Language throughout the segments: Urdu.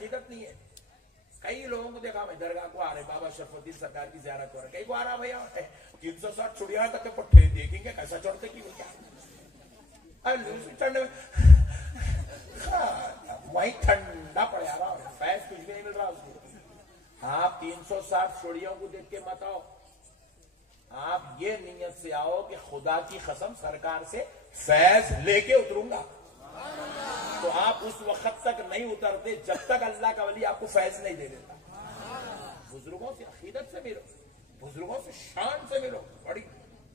عقیدت نہیں ہے. کئی لوگوں کو دیکھا میں درگاہ کو آ رہے, بابا شرف الدین سرکار کی زیارت ہو رہا ہے, کئی کو آ رہا بھیا 360 چڑیا تک کے پٹھے دیکھیں گے کیسا چڑھتے کی وہ کیا چڑھنے وہیں ٹھنڈا پڑ جا رہا, فیض کچھ بھی نہیں مل رہا اس کو. آپ 360 چڑیوں کو دیکھ کے مت آؤ, آپ یہ نیت سے آؤ کہ خدا کی قسم سرکار سے فیض لے کے اتروں گا. تو آپ اس وقت تک نہیں اترتے جب تک اللہ کا ولی آپ کو فیض نہیں دے دیتا. بزرگوں سے عقیدت سے ملو, بزرگوں سے شان سے ملو, بڑی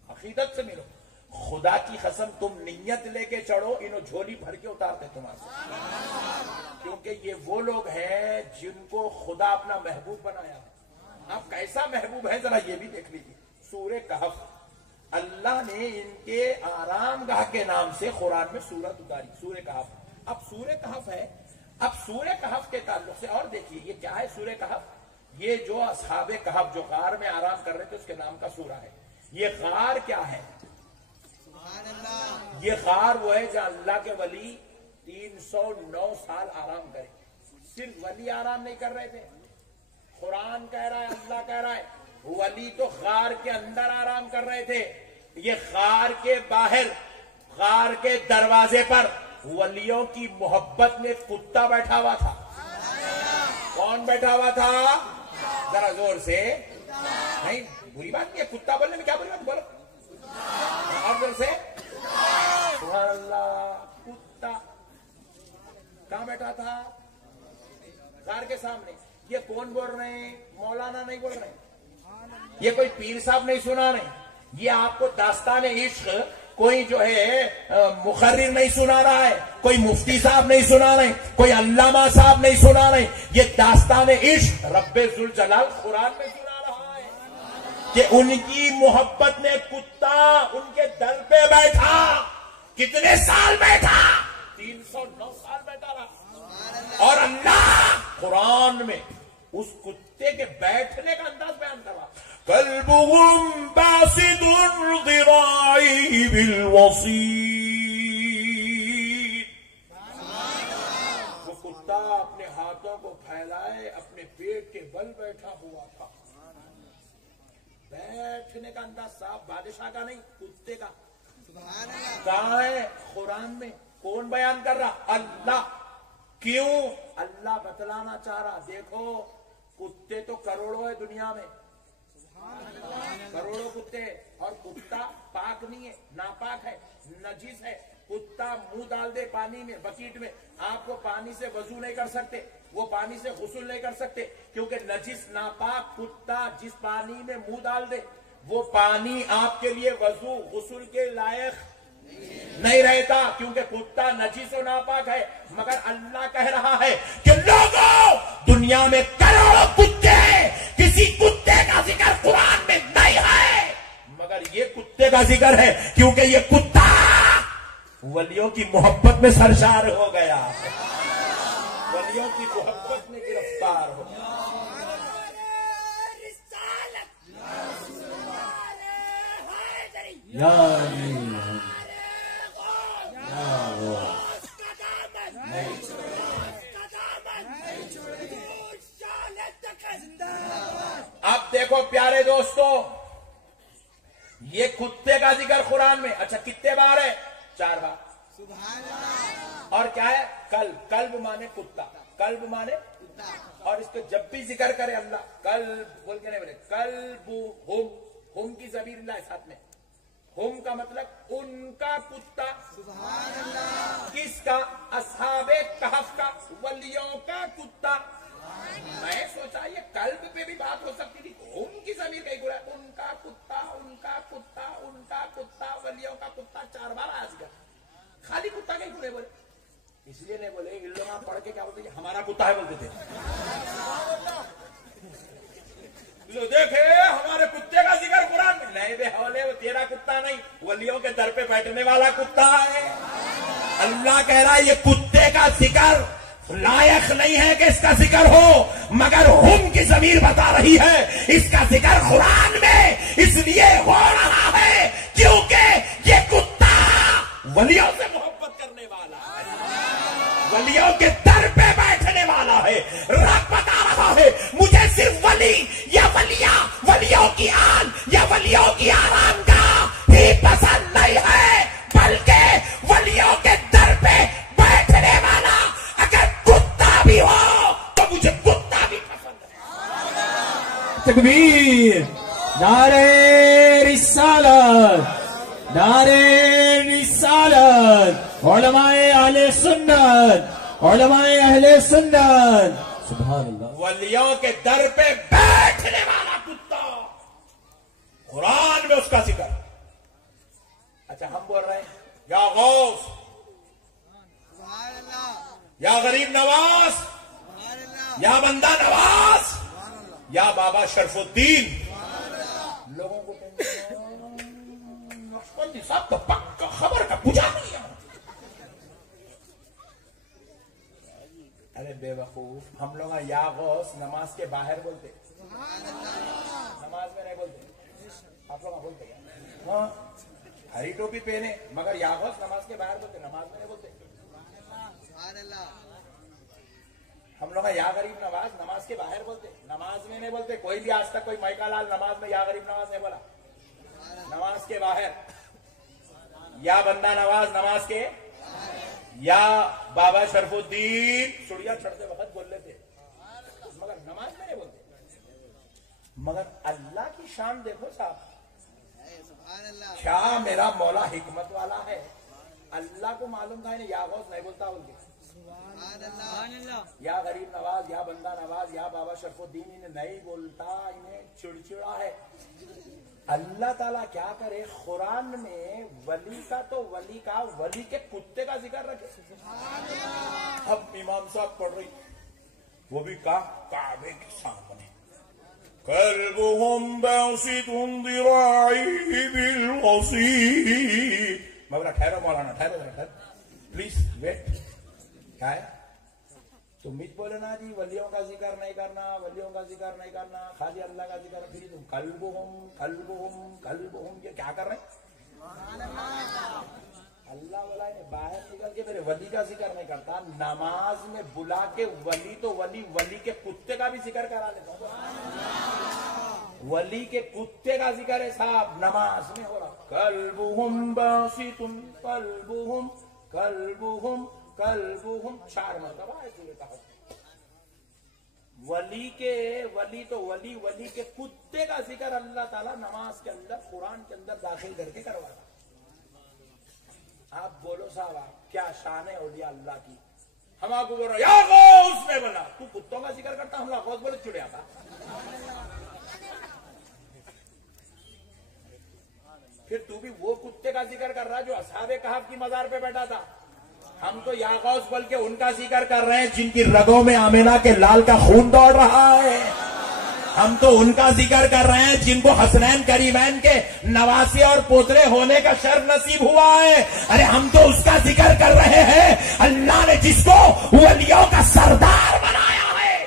عقیدت سے ملو. خدا کی قسم تم نیت لے کے چڑھو, انہوں جھولی بھر کے اتارتے تمہارے سے, کیونکہ یہ وہ لوگ ہیں جن کو خدا اپنا محبوب بنایا. آپ کیسا محبوب ہے ذرا یہ بھی دیکھ لیجیے. سورہ کہف, اللہ نے ان کے آرام گاہ کے نام سے قرآن میں سورت اتاری, سورہ کہف. اب سورہ کہف ہے, اب سورہ کہف کے تعلق سے اور دیکھیے یہ کیا ہے. سورہ کہف یہ جو اصحاب کہف جو غار میں آرام کر رہے تھے اس کے نام کا سورہ ہے. یہ غار کیا ہے؟ یہ غار وہ ہے جہاں اللہ کے ولی 309 سال آرام کرے. صرف ولی آرام نہیں کر رہے تھے, قرآن کہہ رہا ہے, اللہ کہہ رہا ہے ولی تو غار کے اندر آرام کر رہے تھے. یہ غار کے باہر, غار کے دروازے پر ولیوں کی محبت میں کتا بیٹھا ہوا تھا. کون بیٹھا ہوا تھا؟ ذرا زور سے, نہیں بری بات نہیں ہے کتا بولنے میں, کیا بری بات, بولو اور زور سے. سبحان اللہ, کتا کہاں بیٹھا تھا؟ غار کے سامنے. یہ کون بول رہے ہیں؟ مولانا نہیں بول رہے, یہ کوئی پیر صاحب نہیں سنا رہے, یہ آپ کو داستان عشق کوئی جو ہے مقرر نہیں سنا رہا ہے, کوئی مفتی صاحب نہیں سنا رہے, کوئی علامہ صاحب نہیں سنا رہے. یہ داستان عشق رب ذوالجلال قرآن میں سنا رہا ہے کہ ان کی محبت میں کتا ان کے در پہ بیٹھا. کتنے سال بیٹھا؟ 309 سال بیٹھا رہا. اور اللہ قرآن میں اس کتے کے بیٹھنے کا انداز بیان کر رہا. قلبهم باسط ذراعيه بالوصيد. وہ کتا اپنے ہاتھوں کو پھیلائے اپنے پیٹ کے بل بیٹھا ہوا تھا. بیٹھنے کا انداز صاحب بادشاہ کا نہیں, کتے کا. کہاں ہے قرآن میں؟ کون بیان کر رہا؟ اللہ. کیوں؟ اللہ بتلانا چاہ رہا. دیکھو کتے تو کروڑوں ہے دنیا میں, کروڑوں کتے, اور کتا پاک نہیں ہے, ناپاک ہے, نجس ہے. کتا منہ ڈال دے پانی میں, بکیٹ میں, آپ کو پانی سے وضو نہیں کر سکتے, وہ پانی سے غسل نہیں کر سکتے, کیونکہ نجس ناپاک کتا جس پانی میں منہ ڈال دے وہ پانی آپ کے لیے وضو غسل کے لائق نہیں رہتا, کیونکہ کتا نجس و ناپاک ہے. مگر اللہ کہہ رہا ہے کہ لوگوں دنیا میں کروڑوں کتے ہیں, کسی کتے کا ذکر قرآن میں نہیں ہے, مگر یہ کتے کا ذکر ہے کیونکہ یہ کتا ولیوں کی محبت میں سرشار ہو گیا, ولیوں کی محبت میں گرفتار ہو گیا. اب دیکھو پیارے دوستو, یہ کتے کا ذکر قرآن میں اچھا کتنے بار ہے؟ 4 بار. اور کیا ہے؟ قلب. قلب مانے کتا, قلب مانے کتا. اور اس کو جب بھی ذکر کرے اللہ قلب بول کے نہیں بولے, قلب ہم کی ضمیر اللہ ساتھ میں. ہم کا مطلب ان کا کتا. سبحان اللہ. کس کا؟ اصحاب کہف کا, ولیوں کا کتا. میں سوچا یہ قلب پہ بھی بات ہو سکتی تھی, ان کی ضمیر کہیں گوڑا, ان کا کتا, ان کا کتا, ان کا کتا, ولیوں کا کتا. 4 بار آیا ذکر. خالی کتا کہیں گوڑے بولے, اس لیے نہیں بولے ان لوگ پڑھ کے کیا بولتے ہیں ہمارا کتا ہے بولتے تھے. دیکھے ہمارے کتے کا ذکر قرآن میں نہیں, بے حولے وہ تیرا کتا نہیں, ولیوں کے در پہ بیٹھنے والا کتا ہے. اللہ کہہ رہا ہے یہ کتے کا ذکر لائق نہیں ہے کہ اس کا ذکر ہو, مگر ہم کی ضمیر بتا رہی ہے اس کا ذکر قرآن میں اس لیے ہو رہا ہے کیونکہ یہ کتا ولیوں سے محبت کرنے والا ہے, ولیوں کے در پہ بیٹھنے والا ہے. تکبیر، نعرہ رسالت، نعرہ رسالت، علماء اہل سنت، علماء اہل سنت، سبحان اللہ۔ ولیوں کے در پہ بیٹھنے والا کتا، قرآن میں اس کا ذکر۔ اچھا ہم بول رہے ہیں یا غوث، یا غریب نواز، یا بندہ نواز، یا بابا شرف الدین، لوگوں کو نقشبندی صاحب تو پکا خبر کا پجاری ہے۔ ارے بے وقوف، ہم لوگ یا غوث نماز کے باہر بولتے، نماز میں نہیں بولتے۔ آپ لوگ بولتے ہیں ہاں ہری ٹوپی پہنے مگر یا غوث نماز کے باہر بولتے، نماز میں نہیں بولتے۔ ہم لوگ یا غریب نواز نماز کے باہر بولتے، نماز میں نہیں بولتے۔ کوئی بھی آج تک کوئی مائکا لال نماز میں یا غریب نواز نہیں بولا، نماز کے باہر۔ یا بندہ نواز نماز کے، یا بابا شرف الدین چڑیا چڑھتے وقت بول لیتے مگر نماز میں نہیں بولتے۔ مگر اللہ کی شان دیکھو صاحب، کیا میرا مولا حکمت والا ہے، اللہ کو معلوم تھا انہیں یا غوث نہیں بولتا بول کے، یا غریب نواز، یا بندہ نواز، یا بابا شرف الدین انہیں نہیں بولتا، انہیں چڑچڑا ہے۔ اللہ تعالیٰ کیا کرے، قرآن میں ولی کا تو ولی کا، ولی کے کتے کا ذکر رکھے۔ اب امام صاحب پڑھ رہی، وہ بھی کعبے کے سامنے، قلبهم باسط ذراعيه بالوصيد۔ مگر ٹھہرو مولانا، ٹھہرو پلیز ویٹ۔ کیا ہے تم بھی بولے نا جی ولیوں کا ذکر نہیں کرنا، ولیوں کا ذکر نہیں کرنا، خالی اللہ کا ذکر، پھر تم قلبهم یہ کیا کر رہے ہیں؟ اللہ والا نے باہر نکل کے میرے ولی کا ذکر نہیں کرتا، نماز میں بلا کے ولی تو ولی، ولی کے کتے کا بھی ذکر کرا لیتا ہوں۔ ولی کے کتے کا ذکر ہے صاحب نماز میں ہو رہا، قلبهم باسط، قلبهم 4 مرتبہ ایسے کہا۔ ولی تو ولی، ولی کے کتے کا ذکر اللہ تعالیٰ نماز کے اندر، قرآن کے اندر داخل کر کے کرواتا۔ آپ بولو صاحب کیا شان ہے اولیاء اللہ کی۔ ہم آپ کو بول رہے یا غوث میں بولا، تو کتوں کا ذکر کرتا، ہم غوث بولے چڑیا تھا۔ پھر تو بھی وہ کتے کا ذکر کر رہا جو اصحاب کہف کی مزار پہ بیٹھا تھا۔ ہم تو یا غوث بول کے ان کا ذکر کر رہے ہیں جن کی رگوں میں آمینہ کے لال کا خون دوڑ رہا ہے۔ ہم تو ان کا ذکر کر رہے ہیں جن کو حسنین کریمین کے نواسی اور پوترے ہونے کا شرف نصیب ہوا ہے۔ ارے ہم تو اس کا ذکر کر رہے ہیں اللہ نے جس کو ولیوں کا سردار بنایا ہے،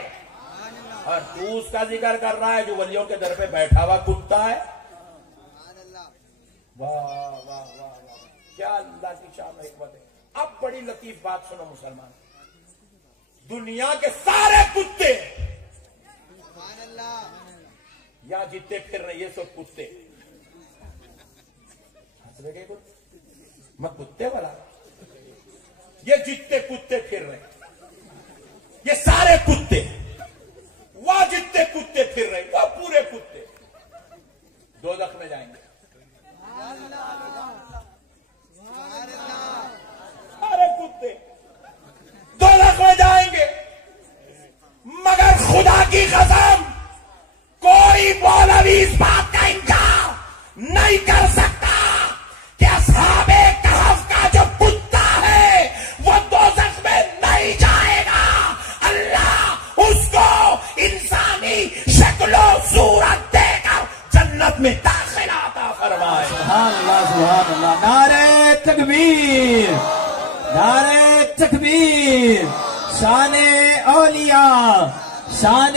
اور تو اس کا ذکر کر رہا ہے جو ولیوں کے در پہ بیٹھا ہوا کتا ہے۔ واہ واہ واہ واہ، کیا اللہ کی شان و حکمت ہے۔ اب بڑی لطیف بات سنو مسلمان، دنیا کے سارے کتے یا جتنے پھر رہے یہ سب کتے، میں کتے والا، یہ جتنے کتے پھر رہے، یہ سارے کتے، وہ جتنے کتے پھر رہے، وہ پورے کتے دوزخ میں جائیں گے۔ سارے کتے دوزخ میں جائیں گے، مگر خدا کی قسم کوئی مولوی اس بات کا انکار نہیں کر سکتا کہ اصحاب کہف کا جو کتا ہے وہ دوزخ میں نہیں جائے گا۔ اللہ اس کو انسانی شکل و صورت دے کر جنت میں داخلہ عطا فرمائے۔ سبحان اللہ، سبحان اللہ، نعرہ تکبیر، نعرہ تکبیر، شان اولیاء، شان